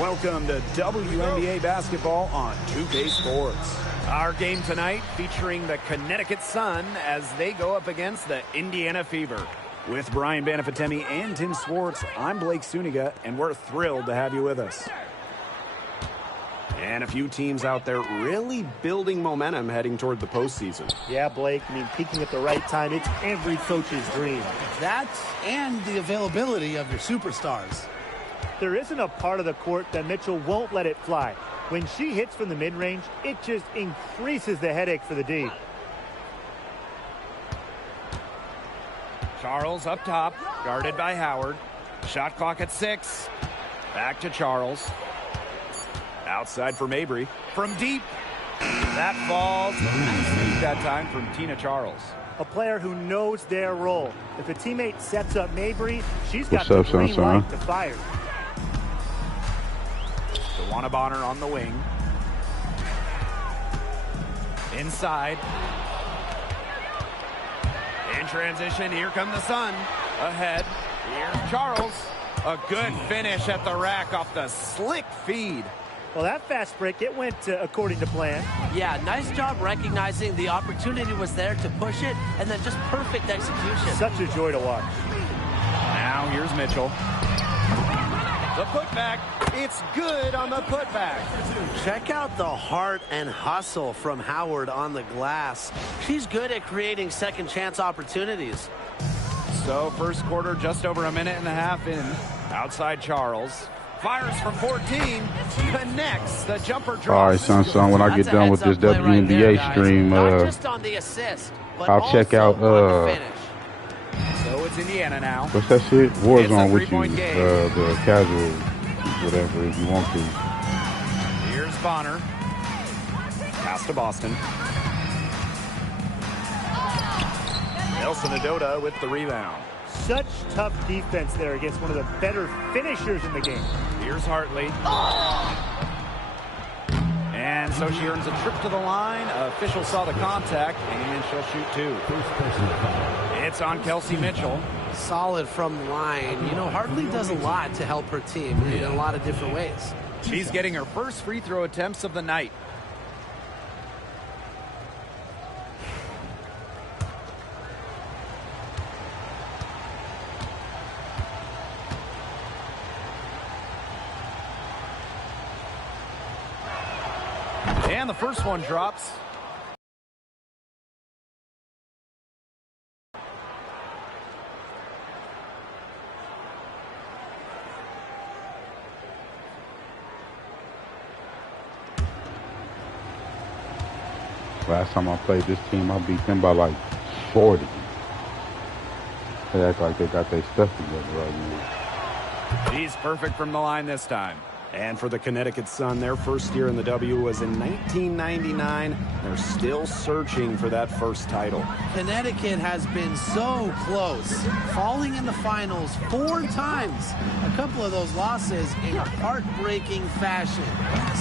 Welcome to WNBA basketball on 2K Sports. Our game tonight featuring the Connecticut Sun as they go up against the Indiana Fever. With Brian Banafitemi and Tim Swartz, I'm Blake Suniga, and we're thrilled to have you with us. And a few teams out there really building momentum heading toward the postseason. Yeah, Blake, I mean, peaking at the right time, it's every coach's dream. That and the availability of your superstars. There isn't a part of the court that Mitchell won't let it fly. When she hits from the mid-range, it just increases the headache for the D. Charles up top, guarded by Howard. Shot clock at 6. Back to Charles. Outside for Mabry. From deep. That falls. Nice lead that time from Tina Charles. A player who knows their role. If a teammate sets up Mabry, she's got the green light to fire. DeWanna Bonner on the wing. Inside. In transition, here come the Sun. Ahead. Here's Charles. A good finish at the rack off the slick feed. Well, that fast break, it went according to plan. Yeah, nice job recognizing the opportunity was there to push it, and then just perfect execution. Such a joy to watch. Now here's Mitchell. The putback. It's good on the putback. Check out the heart and hustle from Howard on the glass. She's good at creating second chance opportunities. So first quarter just over a minute and a half in. Outside Charles. Fires from 14. Connects. The jumper drops. All right, son, when I get done with this WNBA stream, Not just on the assist, but I'll check out on the finish. So it's Indiana now. what's that shit? Warzone with you, three-point game. the casual, whatever, if you want to. Here's Bonner. Pass to Boston. Nelson Adota with the rebound. Such tough defense there against one of the better finishers in the game. Here's Hartley. And so she earns a trip to the line. Official saw the contact, and she'll shoot two. It's on Kelsey Mitchell. Solid from the line. You know, Hartley does a lot to help her team in a lot of different ways. She's getting her first free throw attempts of the night. And the first one drops. Last time I played this team, I beat them by like 40. They act like they got their stuff together right now. He's perfect from the line this time. And for the Connecticut Sun, their first year in the W was in 1999. They're still searching for that first title. Connecticut has been so close, falling in the finals 4 times. A couple of those losses in heartbreaking fashion.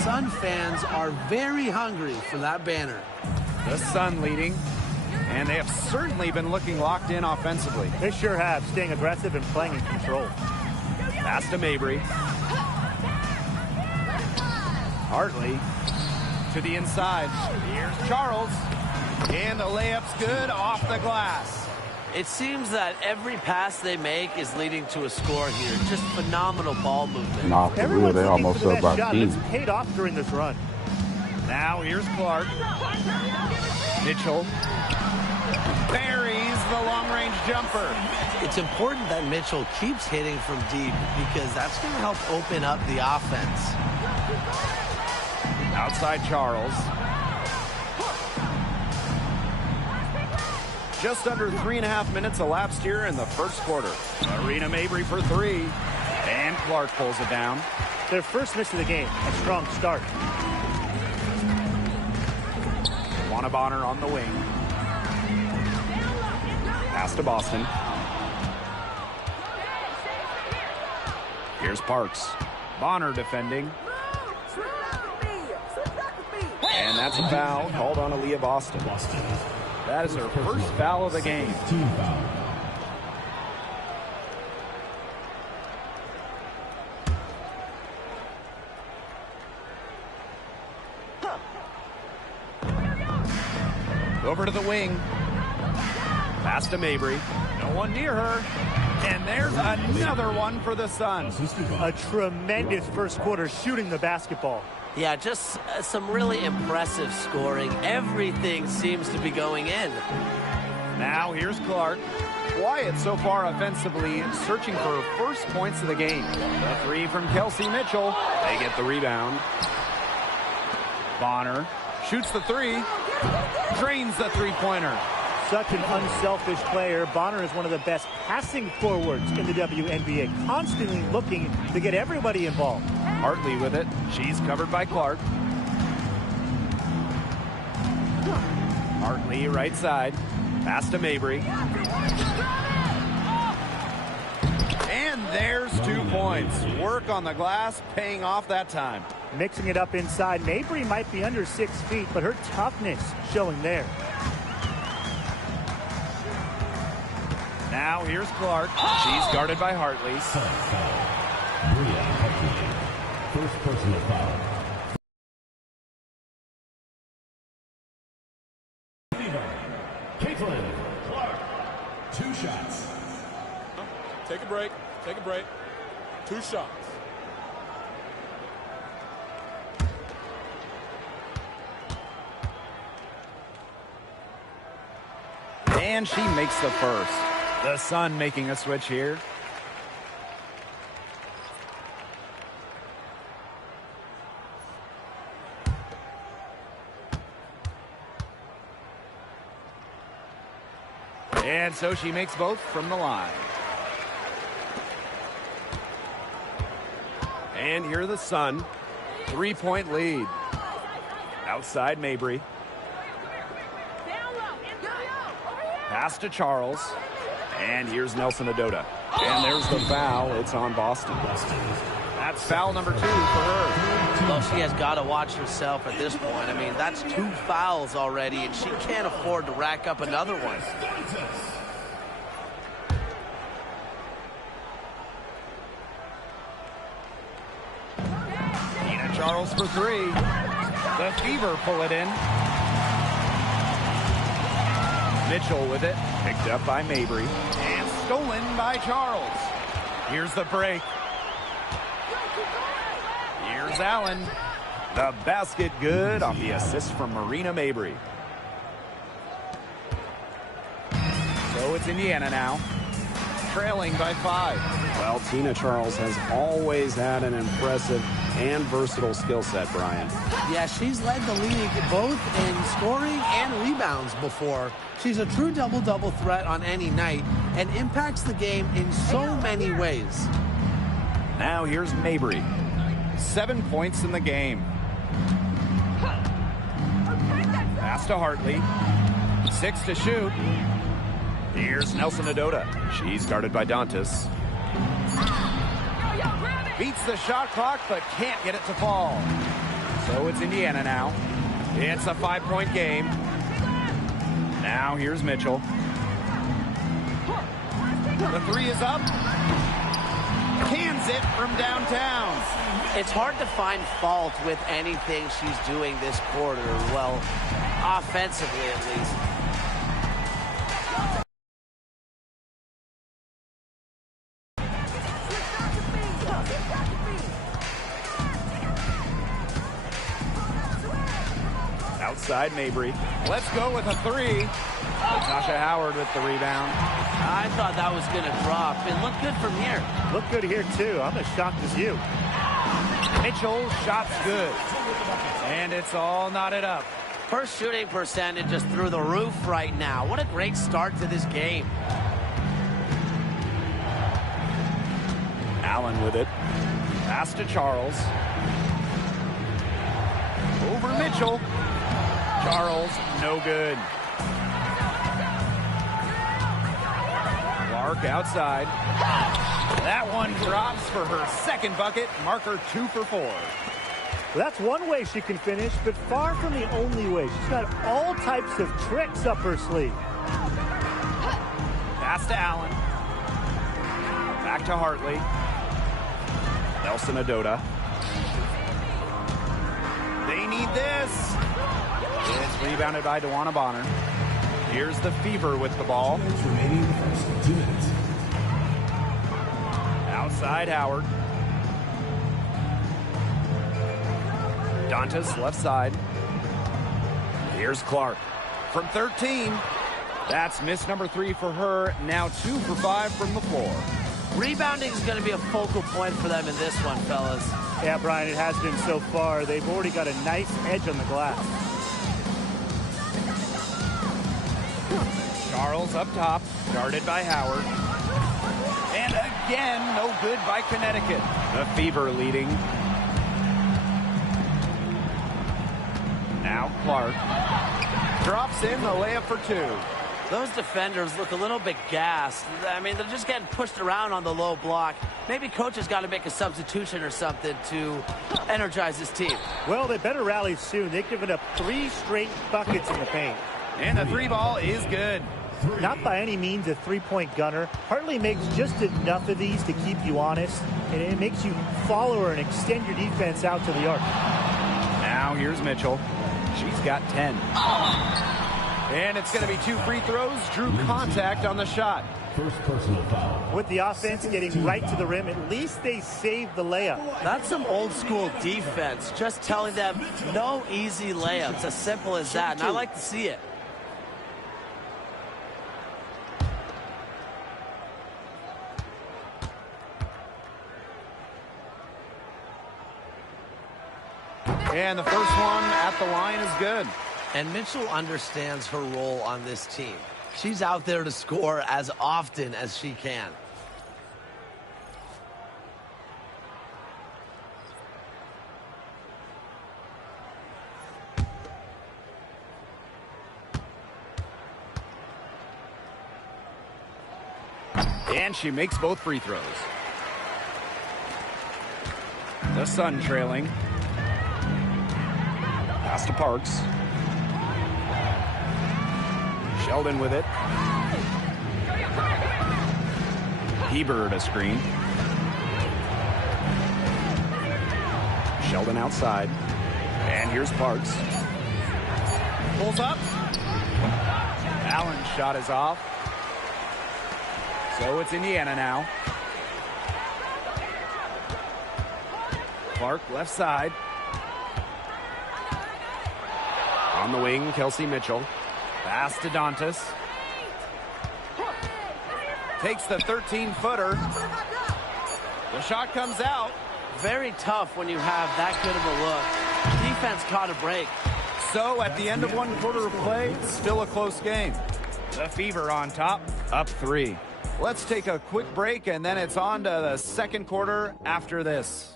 Sun fans are very hungry for that banner. The Sun leading, and they have certainly been looking locked in offensively. They sure have, staying aggressive and playing in control. Pass to Mabry. Hartley to the inside. Here's Charles. And the layup's good off the glass. It seems that every pass they make is leading to a score here. Just phenomenal ball movement. Nah, for real, they almost up by 10. It's paid off during this run. Now here's Clark. Mitchell buries the long-range jumper. It's important that Mitchell keeps hitting from deep because that's going to help open up the offense. Outside Charles. Just under 3.5 minutes elapsed here in the first quarter. Arena Mabry for 3. And Clark pulls it down. Their first miss of the game. A strong start. Juana Bonner on the wing. Pass to Boston. Here's Parks. Bonner defending. And that's a foul called on Aaliyah Boston. That is her first foul of the game. Over to the wing. Pass to Mabry. No one near her. And there's another one for the Sun. A tremendous first quarter shooting the basketball. Yeah, just some really impressive scoring. Everything seems to be going in. Now here's Clark. Quiet so far offensively, searching for her first points of the game. The 3 from Kelsey Mitchell. They get the rebound. Bonner shoots the 3. Drains the three-pointer. Such an unselfish player. Bonner is one of the best passing forwards in the WNBA, constantly looking to get everybody involved. Hartley with it. She's covered by Clark. Hartley right side. Pass to Mabry. And there's 2 points. Work on the glass, paying off that time. Mixing it up inside. Mabry might be under 6 feet, but her toughness showing there. Now here's Clark. She's guarded by Hartley. First personal foul. Caitlin Clark. 2 shots. Take a break. Take a break. 2 shots. And she makes the first. The Sun making a switch here. And so she makes both from the line. And here the Sun. 3-point lead. Outside Mabry. Pass to Charles. And here's Nelson Adota. And there's the foul. It's on Boston. That's foul number 2 for her. Well, she has got to watch herself at this point. I mean, that's 2 fouls already, and she can't afford to rack up another one. Tina Charles for 3. The Fever pull it in. Mitchell with it. Picked up by Mabry. And stolen by Charles. Here's the break. Here's Allen. The basket good off the assist from Marina Mabry. So it's Indiana now. Trailing by 5. Well, Tina Charles has always had an impressive and versatile skill set, Brian. Yeah, she's led the league both in scoring and rebounds before. She's a true double-double threat on any night and impacts the game in so many ways. Now here's Mabry. 7 points in the game. Pass to Hartley. 6 to shoot. Here's Nelson Adota. She's guarded by Dantas. Beats the shot clock, but can't get it to fall. So it's Indiana now. It's a 5-point game. Now here's Mitchell. The 3 is up. Cans it from downtown. It's hard to find fault with anything she's doing this quarter. Well, offensively at least. Outside Mabry. Let's go with a 3. Natasha Howard with the rebound. I thought that was going to drop. It looked good from here. Looked good here, too. I'm as shocked as you. Mitchell, shot's good. And it's all knotted up. Her shooting percentage is through the roof right now. What a great start to this game. Allen with it. Pass to Charles. Over Mitchell. Charles, no good. Clark outside. That one drops for her second bucket. Marker 2 for 4. Well, that's one way she can finish, but far from the only way. She's got all types of tricks up her sleeve. Pass to Allen. Back to Hartley. Nelson Adota. They need this. It's rebounded by DeWanna Bonner. Here's the Fever with the ball. Outside Howard. Dantas left side. Here's Clark. From 13. That's miss number 3 for her. Now 2 for 5 from the floor. Rebounding is going to be a focal point for them in this one, fellas. Yeah, Brian, it has been so far. They've already got a nice edge on the glass. Charles up top, guarded by Howard. And again, no good by Connecticut. The Fever leading. Now Clark. Drops in the layup for 2. Those defenders look a little bit gassed. I mean, they're just getting pushed around on the low block. Maybe coach has got to make a substitution or something to energize his team. Well, they better rally soon. They've given up 3 straight buckets in the paint. And the 3 ball is good. Not by any means a three-point gunner. Hartley makes just enough of these to keep you honest, and it makes you follow her and extend your defense out to the arc. Now here's Mitchell. She's got 10. And it's going to be 2 free throws. Drew contact on the shot. First personal foul. With the offense getting right to the rim, at least they saved the layup. That's some old school defense, just telling them no easy layups, as simple as that, and I like to see it. And the first one at the line is good. And Mitchell understands her role on this team. She's out there to score as often as she can. And she makes both free throws. The Sun trailing. Pass to Parks. Sheldon with it. Hebert a screen. Sheldon outside. And here's Parks. Pulls up. Allen's shot is off. So it's Indiana now. Clark left side. On the wing, Kelsey Mitchell. Pass to Dantas. Takes the 13-footer. The shot comes out. Very tough when you have that good of a look. Defense caught a break. So at the end of one quarter of play, still a close game. The Fever on top, up 3. Let's take a quick break, and then it's on to the second quarter after this.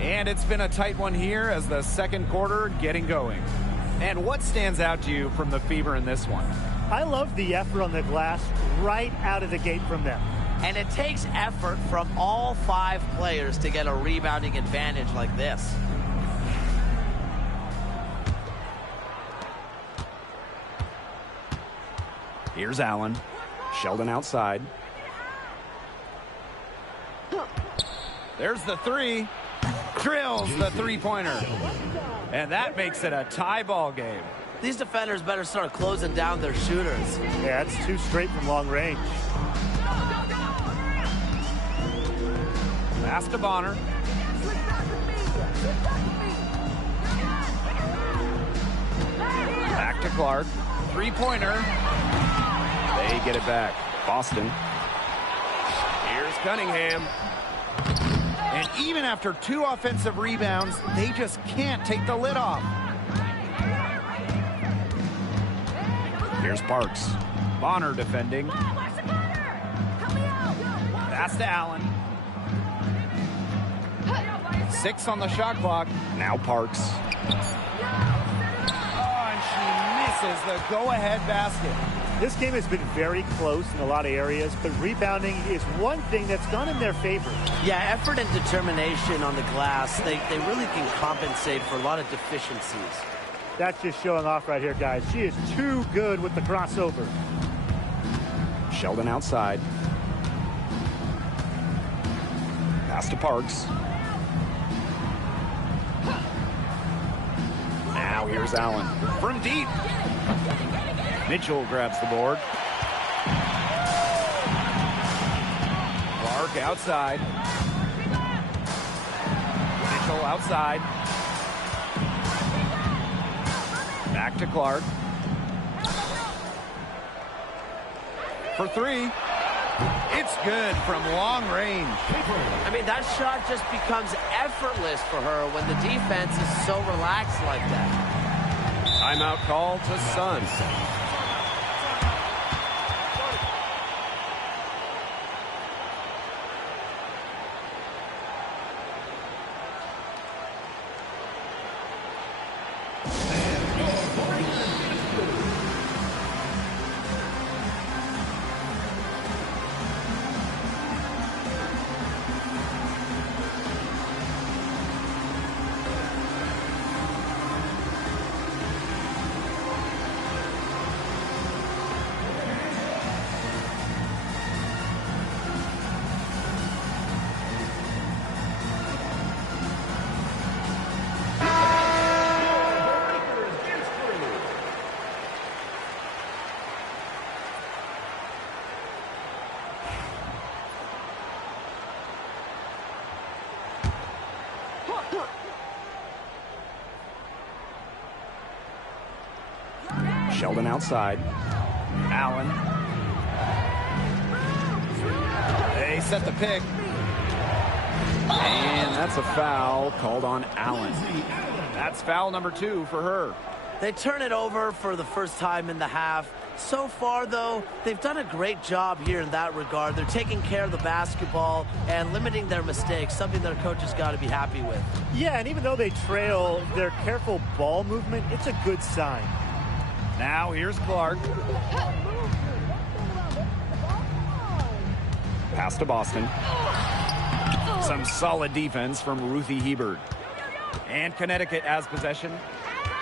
And it's been a tight one here as the second quarter getting going. And what stands out to you from the Fever in this one? I love the effort on the glass right out of the gate from them. And it takes effort from all 5 players to get a rebounding advantage like this. Here's Allen. Sheldon outside. There's the 3. Drills the three-pointer. And that makes it a tie ball game. These defenders better start closing down their shooters. Yeah, it's 2 straight from long range. Pass to Bonner. Back to Clark. Three-pointer. They get it back. Boston. Here's Cunningham. And even after 2 offensive rebounds, they just can't take the lid off. Here's Parks. Bonner defending. Pass to Allen. 6 on the shot clock. Now Parks. Oh, and she misses the go-ahead basket. This game has been very close in a lot of areas, but rebounding is one thing that's gone in their favor. Yeah, effort and determination on the glass, they really can compensate for a lot of deficiencies. That's just showing off right here, guys. She is too good with the crossover. Sheldon outside. Pass to Parks. Now here's Allen. From deep. Mitchell grabs the board. Clark outside. Mitchell outside. Back to Clark. For 3. It's good from long range. I mean, that shot just becomes effortless for her when the defense is so relaxed like that. Timeout call to Sun. Sheldon outside. Allen. They set the pick. And that's a foul called on Allen. That's foul number 2 for her. They turn it over for the first time in the half. So far, though, they've done a great job here in that regard. They're taking care of the basketball and limiting their mistakes, something their coaches got to be happy with. Yeah, and even though they trail, their careful ball movement, it's a good sign. Now here's Clark. Pass to Boston. Some solid defense from Ruthie Hebert. And Connecticut has possession,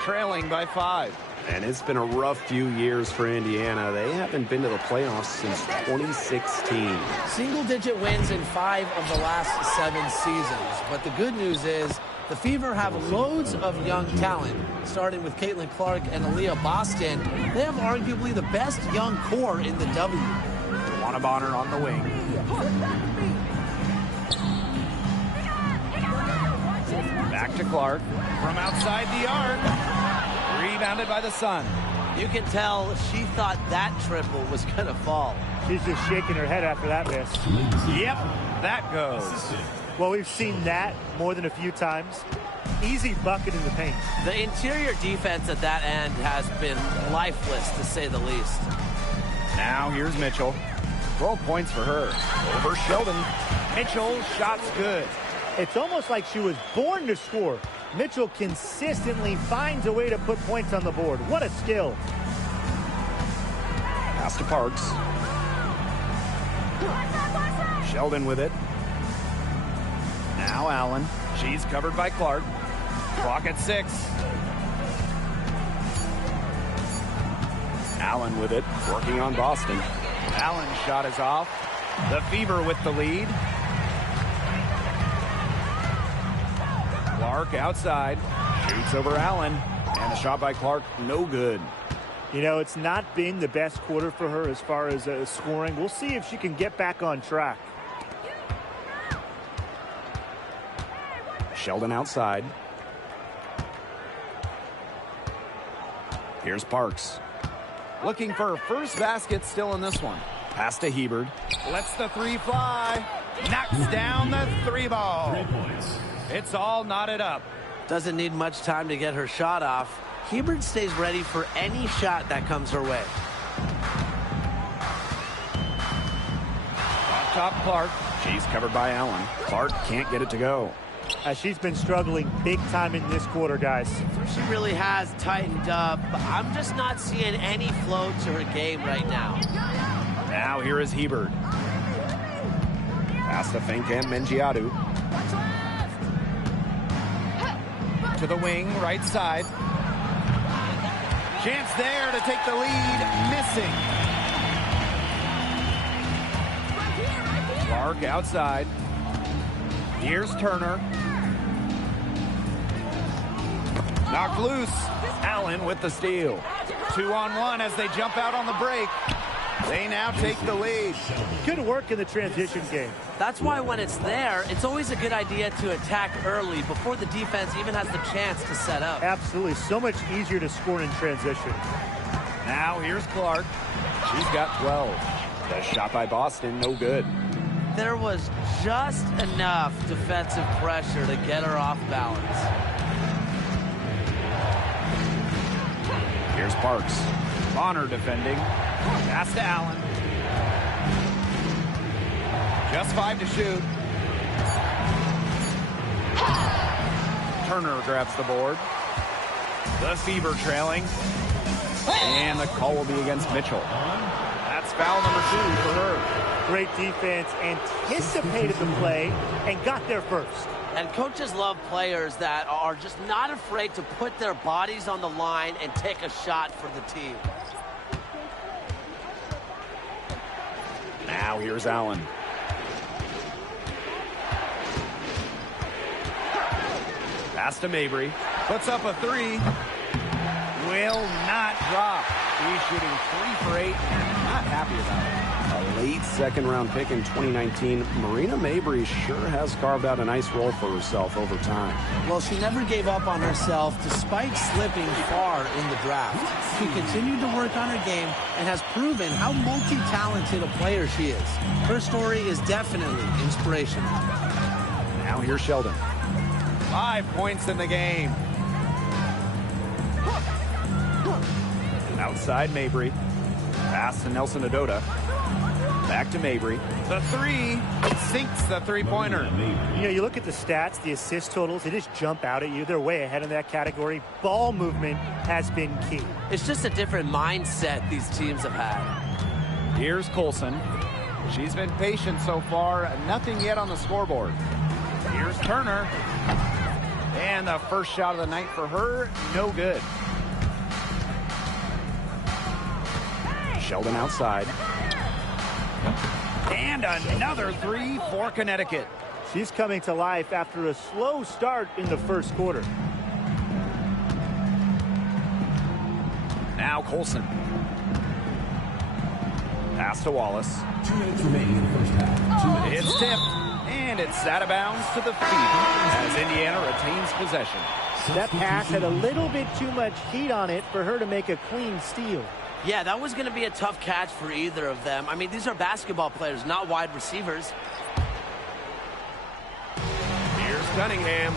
trailing by 5. And it's been a rough few years for Indiana. They haven't been to the playoffs since 2016. Single-digit wins in 5 of the last 7 seasons. But the good news is the Fever have loads of young talent. Starting with Caitlin Clark and Aaliyah Boston, they have arguably the best young core in the W. Bonner on the wing. Back to Clark from outside the arc. Rebounded by the Sun. You can tell she thought that triple was going to fall. She's just shaking her head after that miss. Yep, that goes. Well, we've seen that more than a few times. Easy bucket in the paint. The interior defense at that end has been lifeless, to say the least. Now here's Mitchell. 12 points for her. Over Sheldon. Mitchell, shot's good. It's almost like she was born to score. Mitchell consistently finds a way to put points on the board. What a skill. Pass to Parks. Sheldon with it. Now Allen. She's covered by Clark. Clock at 6. Allen with it, working on Boston. Allen's shot is off. The Fever with the lead. Clark outside. Shoots over Allen. And the shot by Clark, no good. You know, it's not been the best quarter for her as far as scoring. We'll see if she can get back on track. Sheldon outside. Here's Parks. Looking for her first basket still in this one. Pass to Hebert. Lets the 3 fly. Knocks down the 3 ball. 3 points. It's all knotted up. Doesn't need much time to get her shot off. Hebert stays ready for any shot that comes her way. Off top Clark. She's covered by Allen. Clark can't get it to go. She's been struggling big time in this quarter, guys. She really has tightened up, but I'm just not seeing any flow to her game right now. Now here is Hebert. Pass to Fink and Mengiadu. To the wing, right side. Chance there to take the lead. Missing. Clark outside. Here's Turner. Knocked loose. Allen with the steal. 2-on-1 as they jump out on the break. They now take the lead. Good work in the transition game. That's why when it's there, it's always a good idea to attack early before the defense even has the chance to set up. Absolutely. So much easier to score in transition. Now here's Clark. She's got 12. The shot by Boston, no good. There was just enough defensive pressure to get her off balance. Here's Parks. Bonner defending. Pass to Allen. Just 5 to shoot. Turner grabs the board. The Fever trailing. And the call will be against Mitchell. That's foul number 2 for her. Great defense, anticipated the play, and got there first. And coaches love players that are just not afraid to put their bodies on the line and take a shot for the team. Now here's Allen. Pass to Mabry. Puts up a 3. Will not drop. She's shooting 3 for 8. Not happy about it. A late second-round pick in 2019, Marina Mabry sure has carved out a nice role for herself over time. Well, she never gave up on herself despite slipping far in the draft. She continued to work on her game and has proven how multi-talented a player she is. Her story is definitely inspirational. Now here's Sheldon. 5 points in the game. Outside Mabry. Pass to Nelson Adota. Back to Mabry. The three sinks the three-pointer. You know, you look at the stats, the assist totals, they just jump out at you. They're way ahead in that category. Ball movement has been key. It's just a different mindset these teams have had. Here's Colson. She's been patient so far. Nothing yet on the scoreboard. Here's Turner. And the first shot of the night for her, no good. Sheldon outside. And another three for Connecticut. She's coming to life after a slow start in the first quarter. Now Colson. Pass to Wallace. 2 minutes remaining in the first half. It's tipped, and it's out of bounds to the feet as Indiana retains possession. That pass had a little bit too much heat on it for her to make a clean steal. Yeah, that was going to be a tough catch for either of them. I mean, these are basketball players, not wide receivers. Here's Cunningham.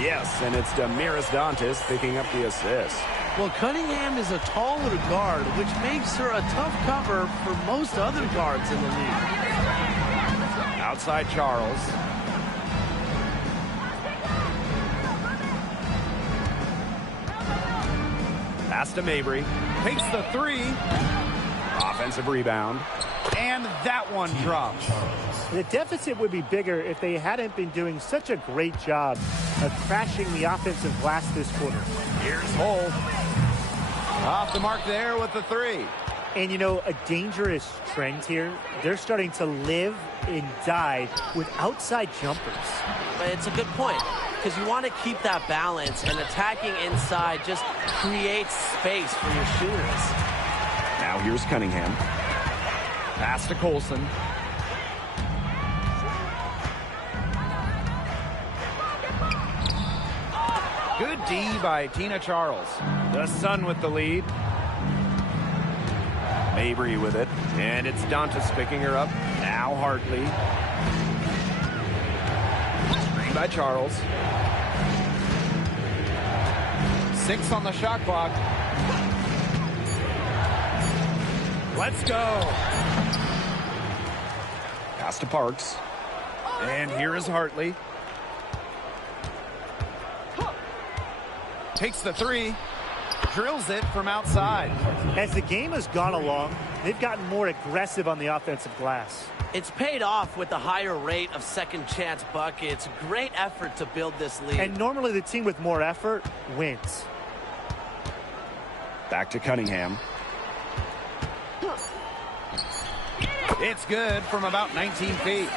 Yes, and it's Damiris Dantas picking up the assist. Well, Cunningham is a taller guard, which makes her a tough cover for most other guards in the league. Outside Charles. Pass to Mabry. Takes the three. Offensive rebound. And that one drops. The deficit would be bigger if they hadn't been doing such a great job of crashing the offensive glass this quarter. Here's Hull. Off the mark there with the three. And, you know, a dangerous trend here. They're starting to live and die with outside jumpers. But it's a good point, because you want to keep that balance, and attacking inside just creates space for your shooters. Now here's Cunningham. Pass to Colson. Good D by Tina Charles. The Sun with the lead. Mabry with it. And it's Dantas picking her up. Now Hartley. Screen by Charles. 6 on the shot clock. Let's go. Pass to Parks. And here is Hartley. Takes the three. Drills it from outside. As the game has gone along, they've gotten more aggressive on the offensive glass. It's paid off with the higher rate of second chance buckets. Great effort to build this lead. And normally the team with more effort wins. Back to Cunningham. It's good from about 19 feet.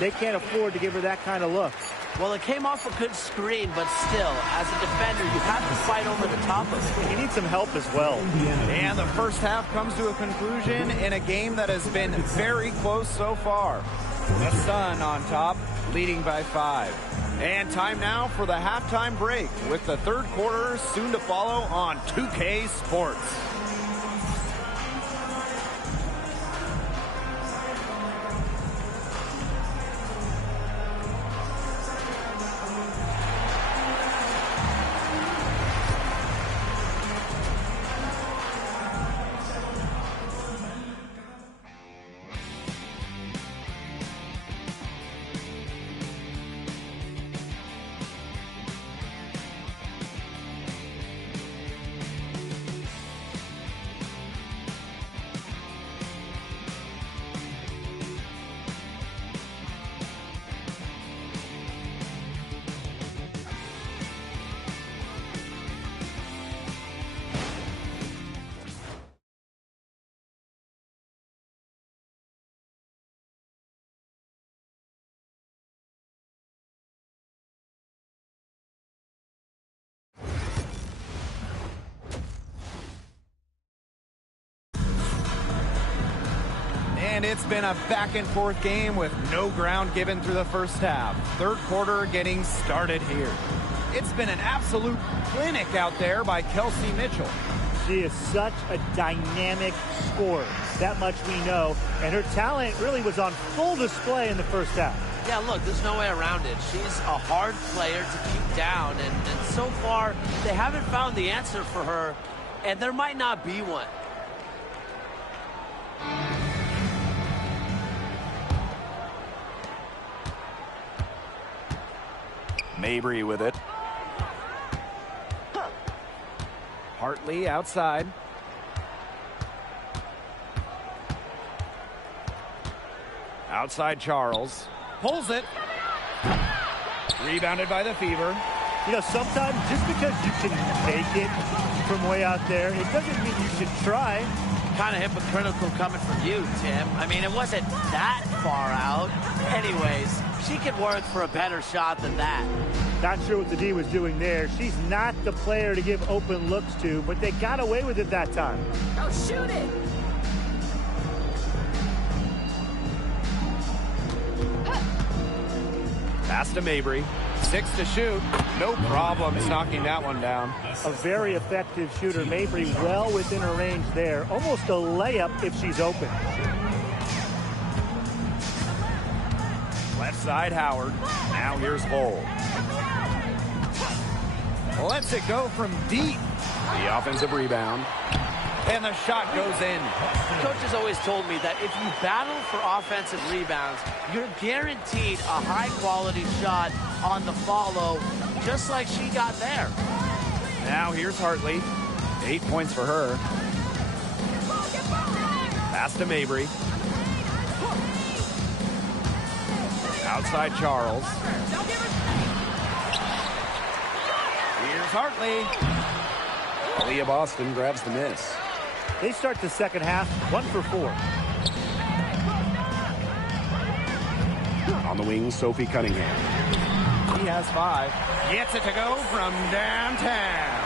They can't afford to give her that kind of look. Well, it came off a good screen, but still, as a defender, you have to fight over the top of it. You need some help as well. And the first half comes to a conclusion in a game that has been very close so far. The Sun on top, leading by 5. And time now for the halftime break, with the third quarter soon to follow on 2K Sports. And it's been a back-and-forth game with no ground given through the first half. Third quarter getting started here. It's been an absolute clinic out there by Kelsey Mitchell. She is such a dynamic scorer. That much we know. And her talent really was on full display in the first half. Yeah, look, there's no way around it. She's a hard player to keep down. And so far, they haven't found the answer for her. And there might not be one. Mabry with it. Hartley outside. Outside Charles. Pulls it. Rebounded by the Fever. You know, sometimes just because you can make it from way out there, it doesn't mean you should try. Kind of hypocritical coming from you, Tim. I mean, it wasn't that far out. Anyways, she could work for a better shot than that. Not sure what the D was doing there. She's not the player to give open looks to, but they got away with it that time. Oh, shoot it! Pass to Mabry. 6 to shoot. No problems knocking that one down. A very effective shooter. Mabry well within her range there. Almost a layup if she's open. Left side Howard. Now here's Hull. Lets it go from deep. The offensive rebound. And the shot goes in. Coach has always told me that if you battle for offensive rebounds, you're guaranteed a high-quality shot on the follow, just like she got there. Now here's Hartley. 8 points for her. Pass to Mabry. Outside Charles. Here's Hartley. Aaliyah Boston grabs the miss. They start the second half 1 for 4. On the wing, Sophie Cunningham. He has 5. Gets it to go from downtown.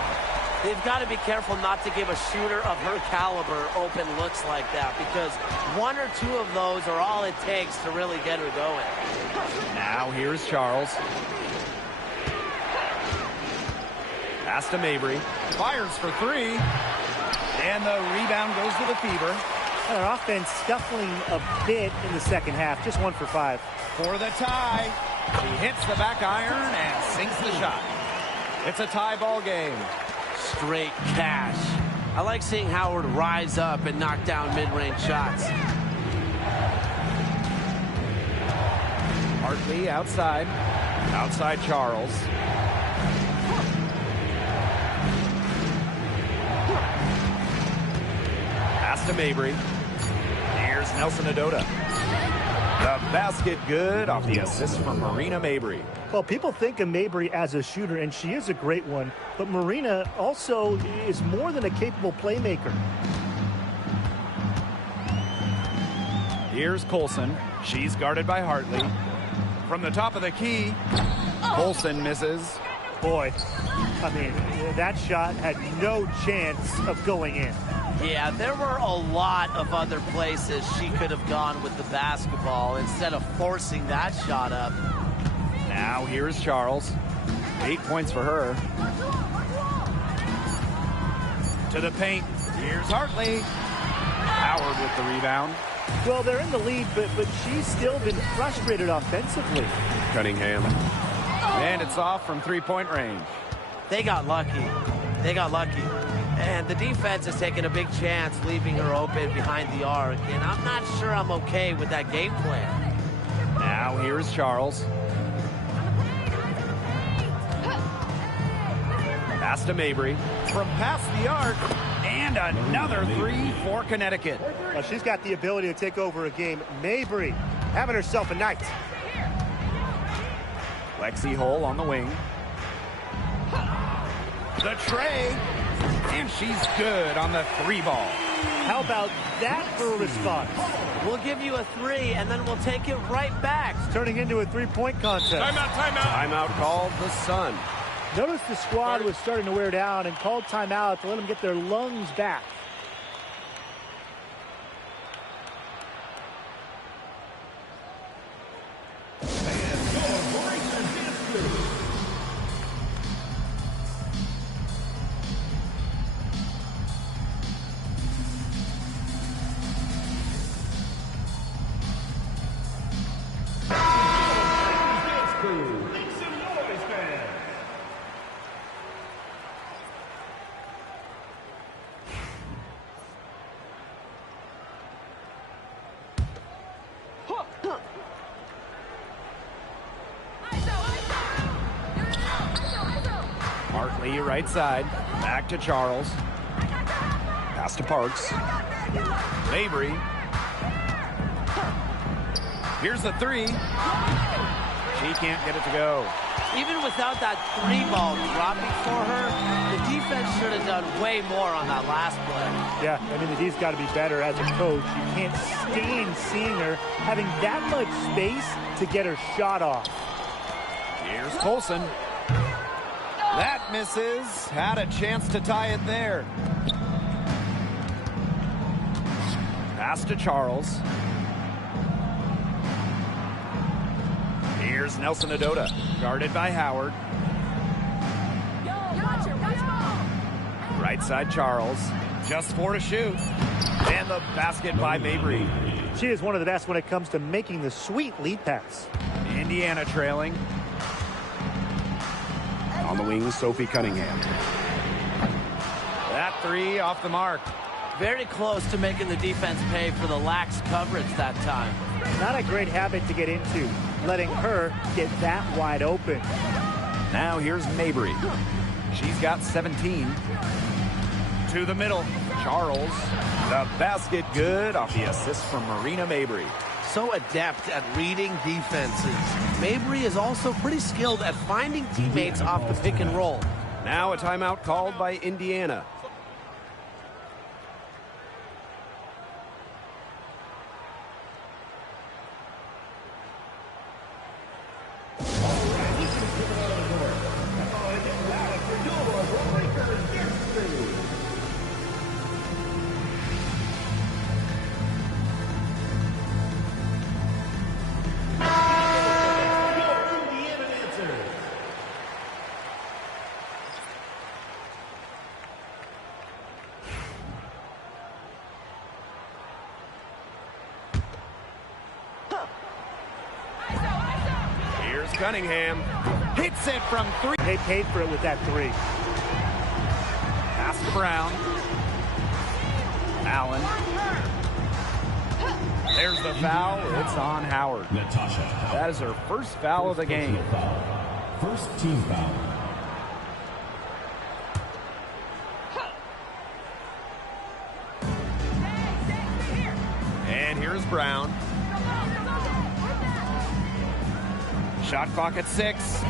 They've got to be careful not to give a shooter of her caliber open looks like that, because 1 or 2 of those are all it takes to really get her going. Now here's Charles. Pass to Mabry. Fires for 3. And the rebound goes to the Fever. Our offense scuffling a bit in the second half. Just 1 for 5. For the tie. She hits the back iron and sinks the shot. It's a tie ball game. Straight cash. I like seeing Howard rise up and knock down mid-range shots. Hartley outside. Outside Charles. Pass to Mabry. Here's Nelson Adota. The basket good off the assist from Marina Mabry. Well, people think of Mabry as a shooter, and she is a great one. But Marina also is more than a capable playmaker. Here's Colson. She's guarded by Hartley. From the top of the key, Colson misses. Boy, I mean, that shot had no chance of going in. Yeah, there were a lot of other places she could have gone with the basketball instead of forcing that shot up. Now here's Charles. 8 points for her. To the paint. Here's Hartley. Howard with the rebound. Well, they're in the lead, but she's still been frustrated offensively. Cunningham. And it's off from three-point range. They got lucky. They got lucky. And the defense is taking a big chance, leaving her open behind the arc. And I'm not sure I'm okay with that game plan. Now here's Charles. Pass to Mabry. From past the arc. And another 3 for Connecticut. Well, she's got the ability to take over a game. Mabry having herself a night. Lexi Hull on the wing. The tray. And she's good on the 3 ball. How about that for a response? We'll give you a 3, and then we'll take it right back. It's turning into a 3-point contest. Timeout called the Sun. Notice the squad was starting to wear down and called timeout to let them get their lungs back. Hartley right side. Back to Charles. Pass to Parks. Mabry. Here's the three. She can't get it to go. Even without that three ball dropping for her, the defense should have done way more on that last play. Yeah, I mean, the D's got to be better as a coach. You can't stand seeing her having that much space to get her shot off. Here's Colson. That misses. Had a chance to tie it there. Pass to Charles. Here's Nelson Adota, guarded by Howard. Right side Charles, just 4 to shoot. And the basket by Mabry. She is one of the best when it comes to making the sweet lead pass. Indiana trailing. On the wing, Sophie Cunningham. That three off the mark. Very close to making the defense pay for the lax coverage that time. Not a great habit to get into, letting her get that wide open. Now here's Mabry. She's got 17. To the middle. Charles. The basket good off the assist from Marina Mabry. So adept at reading defenses. Mabry is also pretty skilled at finding teammates off the pick and roll. Now a timeout called by Indiana. Cunningham hits it from 3. They paid for it with that 3. Pass to Brown. Allen. There's the foul. It's on Howard. That is her first foul of the game. First team foul. And here's Brown. Shot clock at 6.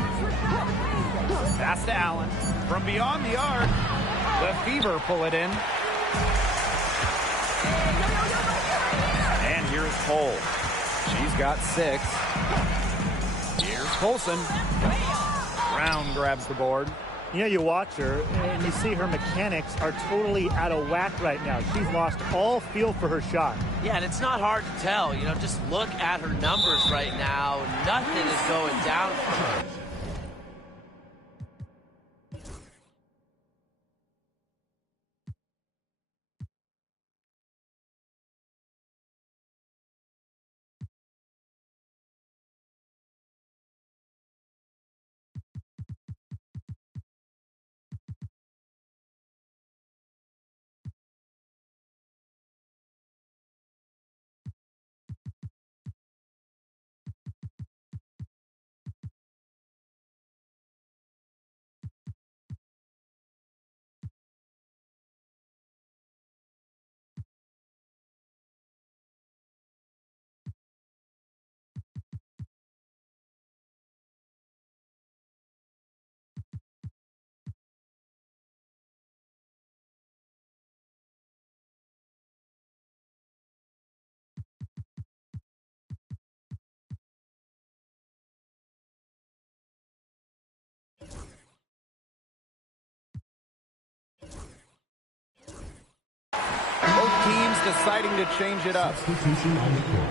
Pass to Allen. From beyond the arc. The Fever pull it in. And here's Cole. She's got 6. Here's Colson. Brown grabs the board. You know, you watch her, and you see her mechanics are totally out of whack right now. She's lost all feel for her shot. Yeah, and it's not hard to tell. You know, just look at her numbers right now. Nothing is going down for her. Both teams deciding to change it up. Substitution on the court.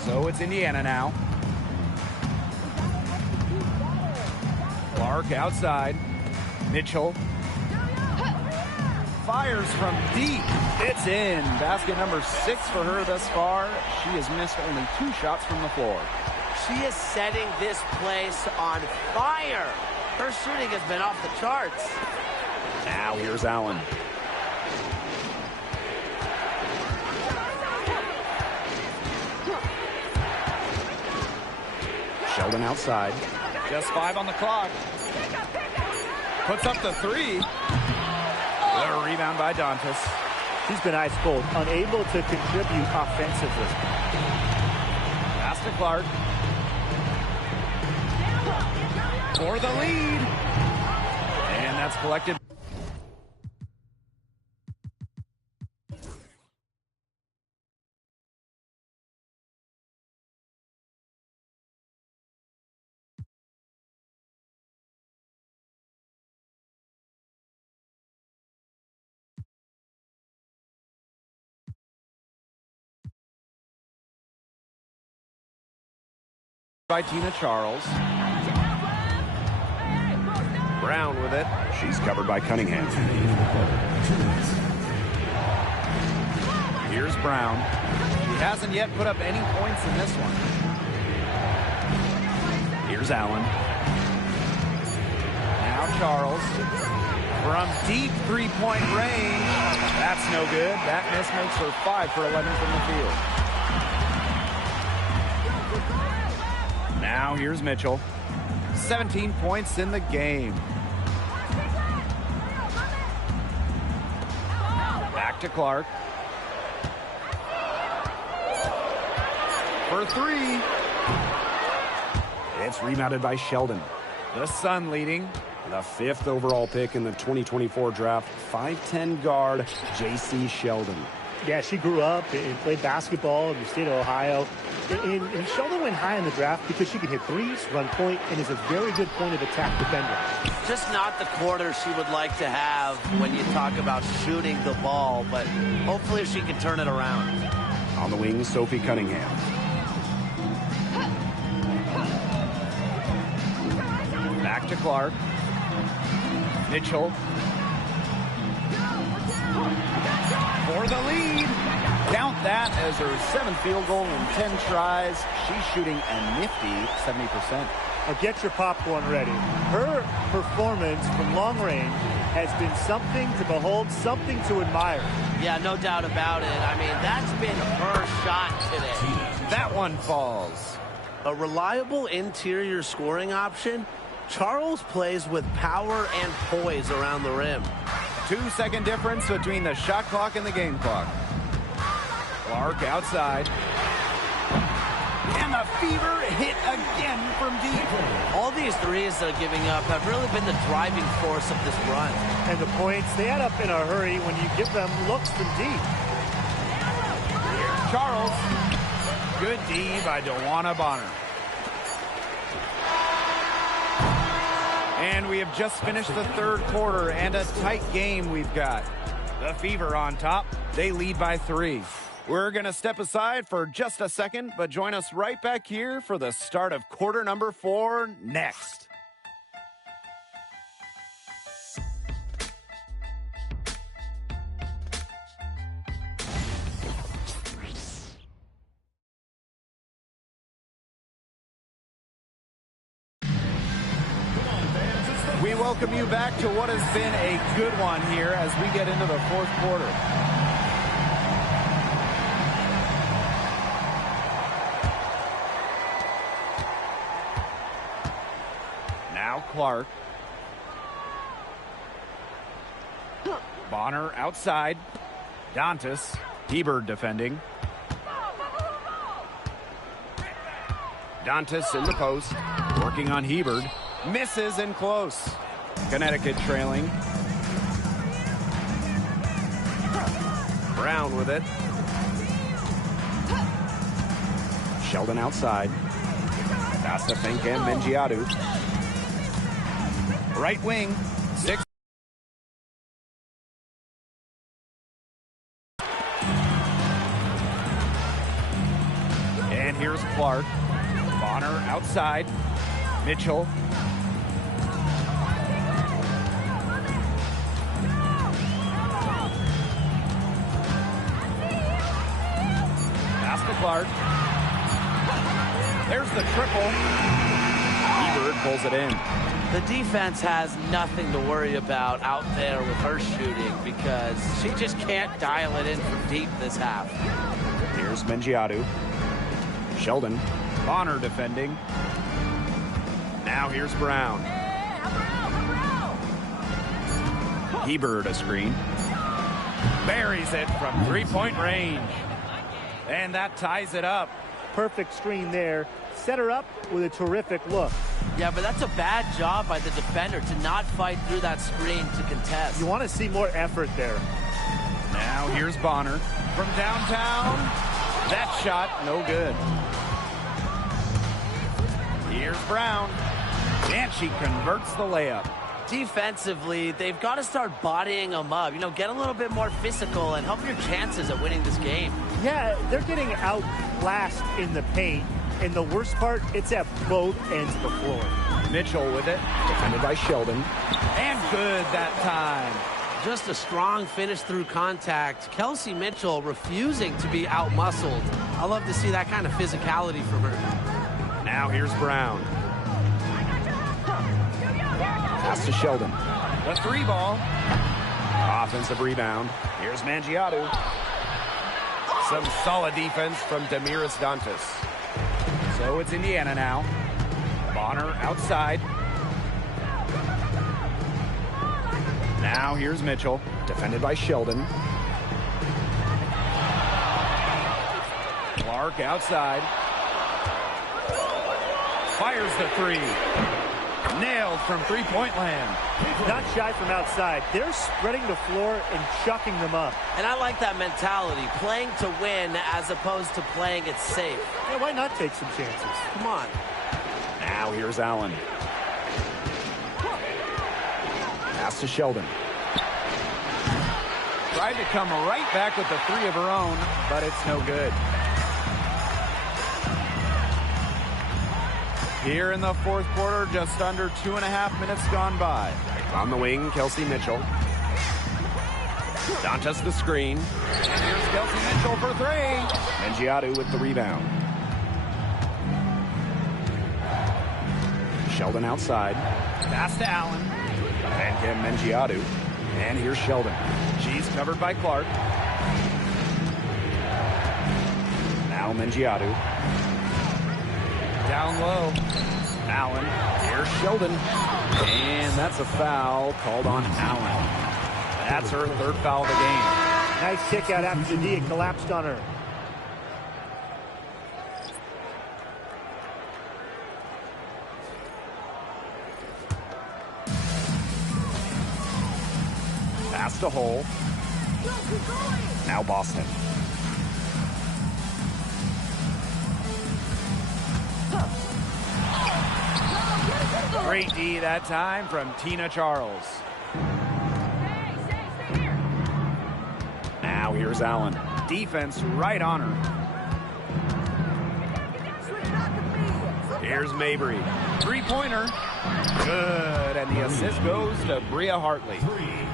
So it's Indiana now. Clark outside. Mitchell. Fires from deep. It's in. Basket number 6 for her thus far. She has missed only 2 shots from the floor. She is setting this place on fire. Her shooting has been off the charts. Now here's Allen. Sheldon outside. Just 5 on the clock. Puts up the 3. What a rebound by Dantas. He's been ice cold, unable to contribute offensively. Pass to Clark. For the lead. And that's collected. By Tina Charles. Brown with it. She's covered by Cunningham. Here's Brown. He hasn't yet put up any points in this one. Here's Allen. Now Charles. From deep three-point range. That's no good. That miss makes her 5 for 11 from the field. Now here's Mitchell. 17 points in the game. Back to Clark. For 3. It's rebounded by Sheldon. The Sun leading. The 5th overall pick in the 2024 draft, 5'10" guard, J.C. Sheldon. Yeah, she grew up and played basketball in the state of Ohio. And Sheldon went high in the draft because she can hit threes, run point, and is a very good point of attack defender. Just not the quarter she would like to have when you talk about shooting the ball, but hopefully she can turn it around. On the wing, Sophie Cunningham. Back to Clark. Mitchell. For the lead. Count that as her 7th field goal in 10 tries. She's shooting a nifty 70%. Now get your popcorn ready. Her performance from long range has been something to behold, something to admire. Yeah, no doubt about it. I mean, that's been her shot today. That one falls. A reliable interior scoring option. Charles plays with power and poise around the rim. 2-second difference between the shot clock and the game clock. Clark outside. And the Fever hit again from deep. All these threes they're giving up have really been the driving force of this run. And the points, they add up in a hurry when you give them looks from deep. Charles. Good D by DeWanna Bonner. And we have just finished the 3rd quarter, and a tight game we've got. The Fever on top. They lead by 3. We're going to step aside for just a second, but join us right back here for the start of quarter number 4 next. We welcome you back to what has been a good one here as we get into the 4th quarter. Now Clark. Bonner outside. Dantas. Hebert defending. Dantas in the post. Working on Hebert. Misses and close. Connecticut trailing. Brown with it. Sheldon outside. Pass to Fink and Mengiadu. Right wing. 6. And here's Clark. Bonner outside. Mitchell. Pass to Clark. There's the triple. Hebert pulls it in. The defense has nothing to worry about out there with her shooting because she just can't dial it in from deep this half. Here's Mengiadu. Sheldon. Bonner defending. Now here's Brown. Hebert a screen. Buries it from three-point range. And that ties it up. Perfect screen there. Set her up with a terrific look. Yeah, but that's a bad job by the defender to not fight through that screen to contest. You want to see more effort there. Now here's Bonner from downtown. That shot, no good. Here's Brown. And she converts the layup. Defensively, they've got to start bodying them up. You know, get a little bit more physical and help your chances at winning this game. Yeah, they're getting outclassed in the paint. And the worst part, it's at both ends of the floor. Mitchell with it. Defended by Sheldon. And good that time. Just a strong finish through contact. Kelsey Mitchell refusing to be out-muscled. I love to see that kind of physicality from her. Now here's Brown. Pass to Sheldon. The three ball. Offensive rebound. Here's Mangiato. Some solid defense from Damiris Dantas. So it's Indiana now. Bonner outside. Now here's Mitchell. Defended by Sheldon. Clark outside. Fires the three. Nailed from three-point land. Not shy from outside. They're spreading the floor and chucking them up. And I like that mentality, playing to win as opposed to playing it safe. Yeah, why not take some chances? Come on. Now here's Allen. Pass to Sheldon. Tried to come right back with the three of her own, but it's no good. Here in the fourth quarter, just under 2.5 minutes gone by. On the wing, Kelsey Mitchell. Dantas the screen. And here's Kelsey Mitchell for three. Mangiato with the rebound. Sheldon outside. Pass to Allen. And Kim Mangiato. And here's Sheldon. She's covered by Clark. Now Mangiato. Down low. Allen. Here's Sheldon. And that's a foul called on Allen. That's her third foul of the game. Nice kick out after the D. It collapsed on her. Pass to Hole. Now Boston. Great D that time from Tina Charles. Now here's Allen. Defense right on her. Here's Mabry. Three-pointer. Good. And the assist goes to Bria Hartley.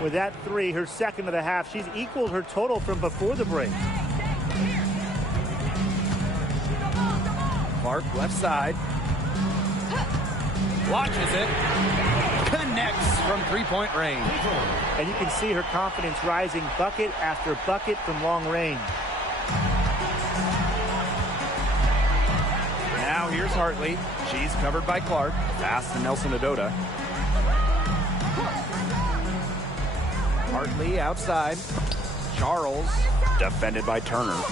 With that three, her second of the half, she's equaled her total from before the break. Clark left side. Watches it. Connects from three-point range. And you can see her confidence rising bucket after bucket from long range. Now here's Hartley. She's covered by Clark. Pass to Nelson Adota. Hartley outside. Charles defended by Turner.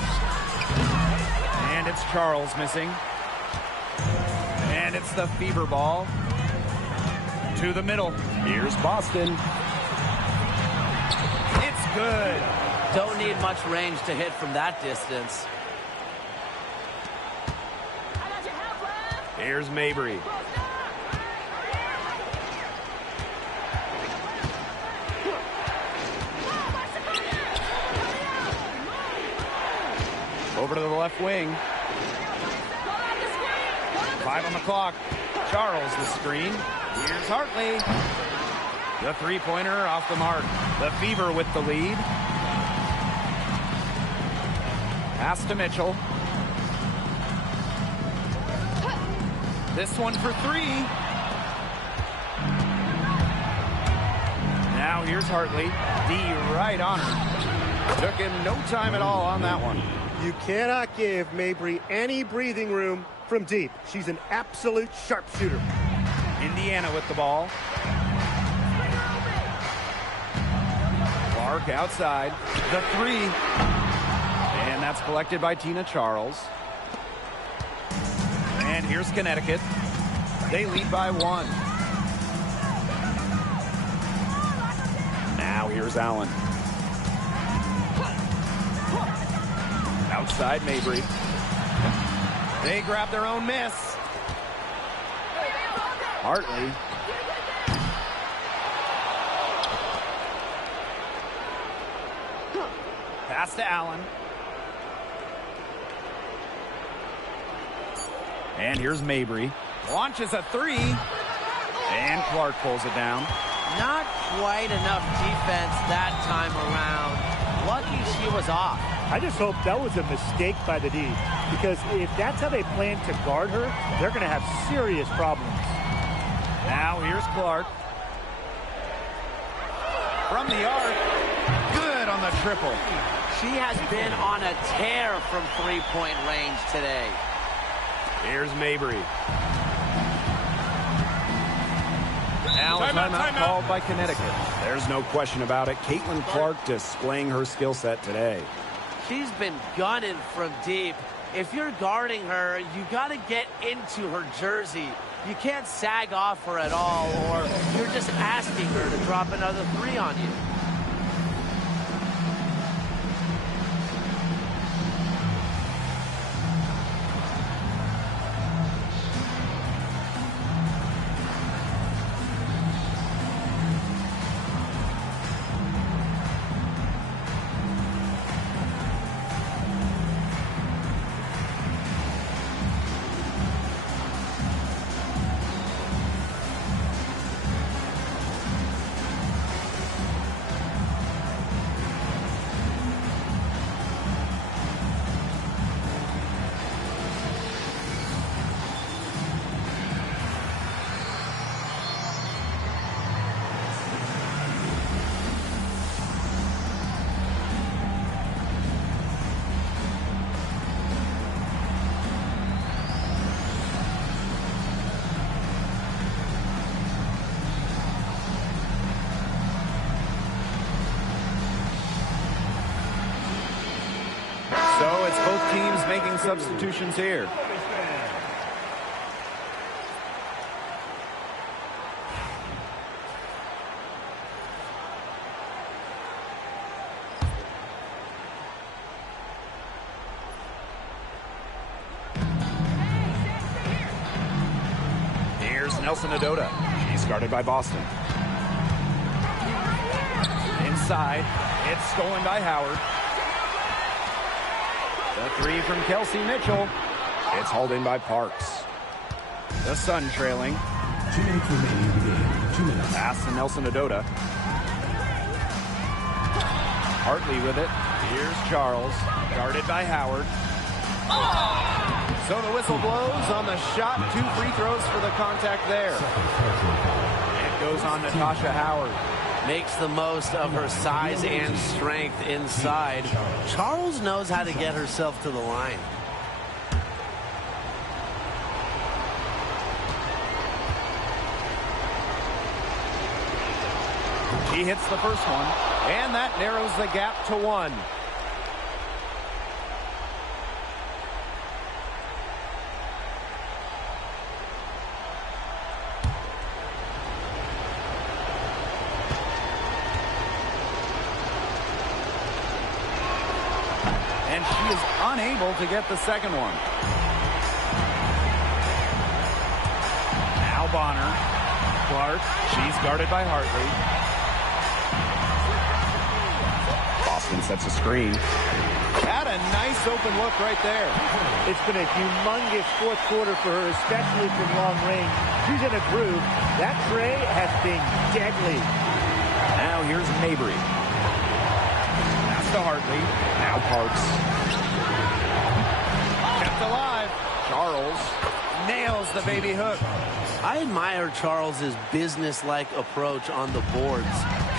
And it's Charles missing. And it's the Fever ball. To the middle. Here's Boston. It's good. Don't need much range to hit from that distance. Here's Mabry. Over to the left wing. 5 on the clock. Charles the screen. Here's Hartley. The three-pointer off the mark. The Fever with the lead. Pass to Mitchell. This one for three. Now here's Hartley. D right on her. Took him no time at all on that one. You cannot give Mabry any breathing room from deep. She's an absolute sharpshooter. Indiana with the ball. Clark outside. The three. And that's collected by Tina Charles. And here's Connecticut. They lead by 1. Now here's Allen. Outside Mabry. They grab their own miss. Hartley. Pass to Allen. And here's Mabry. Launches a three. And Clark pulls it down. Not quite enough defense that time around. Lucky she was off. I just hope that was a mistake by the D, because if that's how they plan to guard her, they're going to have serious problems. Now here's Clark. From the arc. Good on the triple. She has been on a tear from three-point range today. Here's Mabry. Now a timeout called by Connecticut. There's no question about it. Caitlin Clark displaying her skill set today. She's been gunning from deep. If you're guarding her, you got to get into her jersey. You can't sag off her at all, or you're just asking her to drop another three on you. So it's both teams making substitutions here. Here's Nelson Adota. She's guarded by Boston. Inside. It's stolen by Howard. The three from Kelsey Mitchell. It's hauled in by Parks. The Sun trailing. 2 minutes remaining in the game. 2 minutes. Pass to Nelson Adota. Hartley with it. Here's Charles. Guarded by Howard. So the whistle blows on the shot. 2 free throws for the contact there. It goes on Natasha Howard. Makes the most of her size and strength inside. Charles knows how to get herself to the line. He hits the first one, and that narrows the gap to 1. And she is unable to get the second one. Now Bonner. Clark. She's guarded by Hartley. Boston sets a screen. Had a nice open look right there. It's been a humongous fourth quarter for her, especially from long range. She's in a groove. That tray has been deadly. Now here's Mabry. Pass to Hartley. Now Parks. Kept alive. Charles nails the baby hook. I admire Charles's business-like approach on the boards.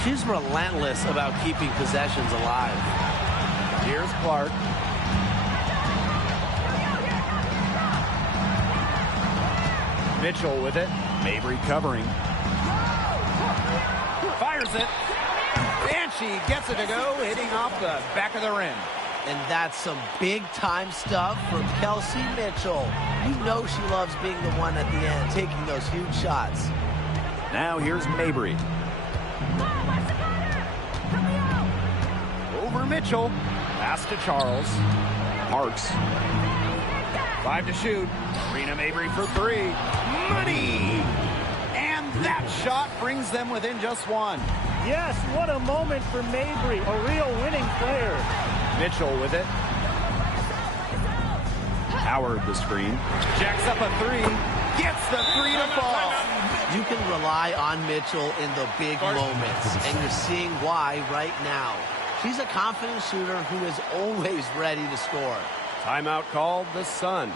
She's relentless about keeping possessions alive. Here's Clark. Mitchell with it. Mabry covering. Fires it. And she gets it to go, hitting off the back of the rim. And that's some big-time stuff from Kelsey Mitchell. You know she loves being the one at the end, taking those huge shots. Now here's Mabry. Over Mitchell. Pass to Charles. Parks. 5 to shoot. Marina Mabry for 3. Money! And that shot brings them within just 1. Yes, what a moment for Mabry, a real winning player. Mitchell with it. Howard the screen. Jacks up a 3. Gets the 3 to fall. You can rely on Mitchell in the big moments, and you're seeing why right now. She's a confident shooter who is always ready to score. Timeout called, the Sun.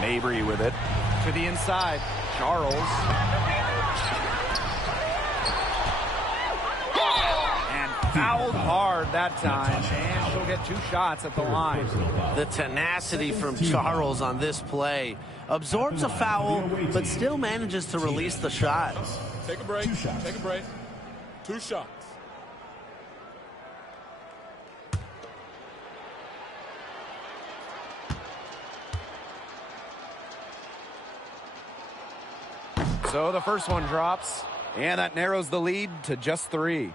Mabry with it. To the inside. Charles. And fouled hard that time. And she'll get 2 shots at the line. The tenacity from Charles on this play. Absorbs a foul, but still manages to release the shot. Take a break. Take a break. 2 shots. So the first one drops, and that narrows the lead to just 3.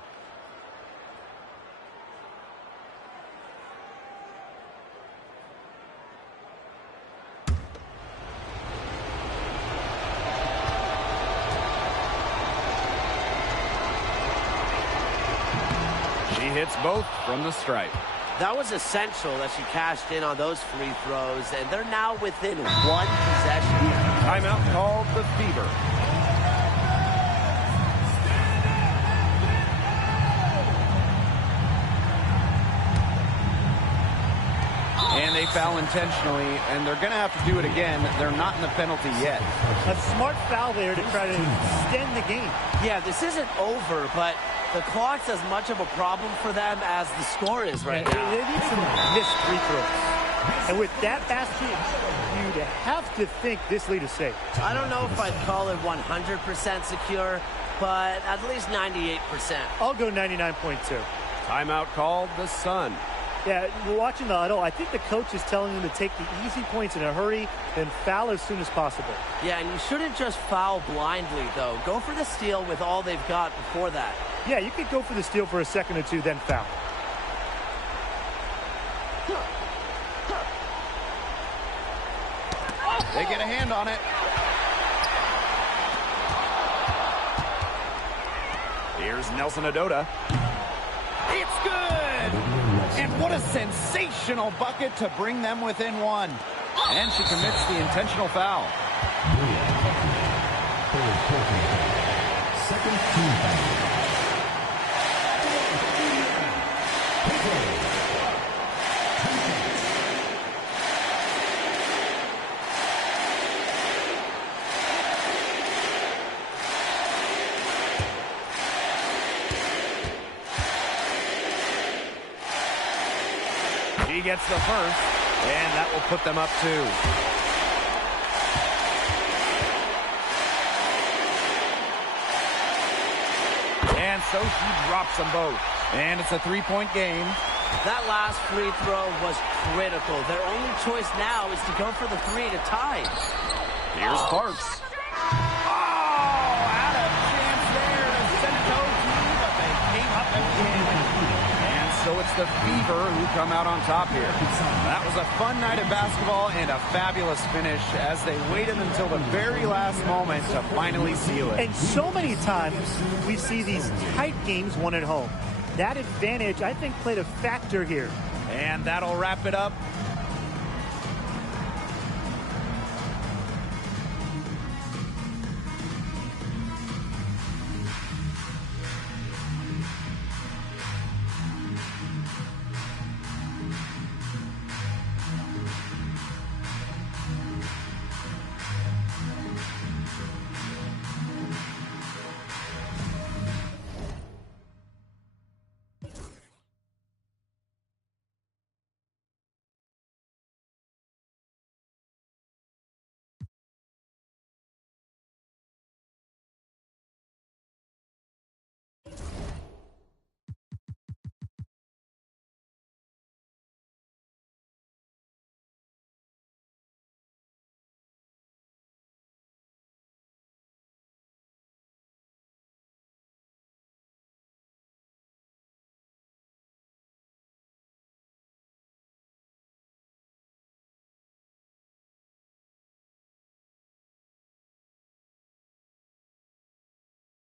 She hits both from the stripe. That was essential that she cashed in on those free throws, and they're now within 1 possession. Timeout called the Fever. And they foul intentionally, and they're going to have to do it again. They're not in the penalty yet. A smart foul there to try to extend the game. Yeah, this isn't over, but the clock's as much of a problem for them as the score is right now. They need some missed free throws. And with that basket, you'd have to think this lead is safe. I don't know if I'd call it 100% secure, but at least 98%. I'll go 99.2. Timeout called the Sun. Yeah, we're watching the huddle. I think the coach is telling them to take the easy points in a hurry and foul as soon as possible. Yeah, and you shouldn't just foul blindly, though. Go for the steal with all they've got before that. Yeah, you could go for the steal for a second or two, then foul. They get a hand on it. Here's Nelson Adota. It's good! And what a sensational bucket to bring them within 1. And she commits the intentional foul. Second team foul. He gets the first, and that will put them up 2. And so she drops them both. And it's a 3-point game. That last free throw was critical. Their only choice now is to go for the 3 to tie. Here's Parks. Oh, had a chance there to send it to OT, but they came up again. And so it's the Fever who come out on top here. That was a fun night of basketball and a fabulous finish as they waited until the very last moment to finally seal it. And so many times we see these tight games won at home. That advantage, I think, played a factor here. And that'll wrap it up